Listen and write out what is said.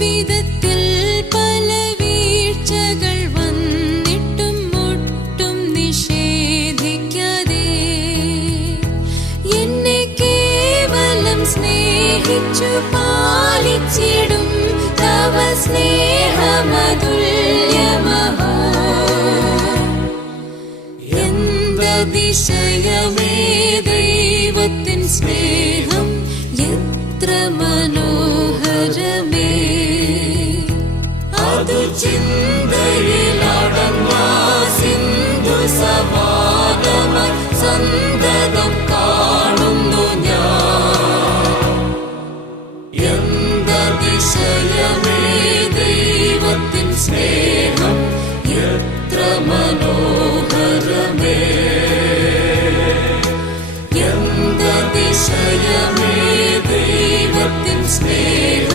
ജീവിതത്തിൽ പല വീഴ്ചകൾ വന്നിട്ടും ഒട്ടും നിഷേധിക്കാതെ എന്നെ കേവലം സ്നേഹിച്ചു പാലിച്ചിടും തവ സ്നേഹമതുല്യമഹോ. എന്തതിശയമേ ദൈവത്തിൻ സ്നേഹം, എത്ര മനോഹരമേ. അത്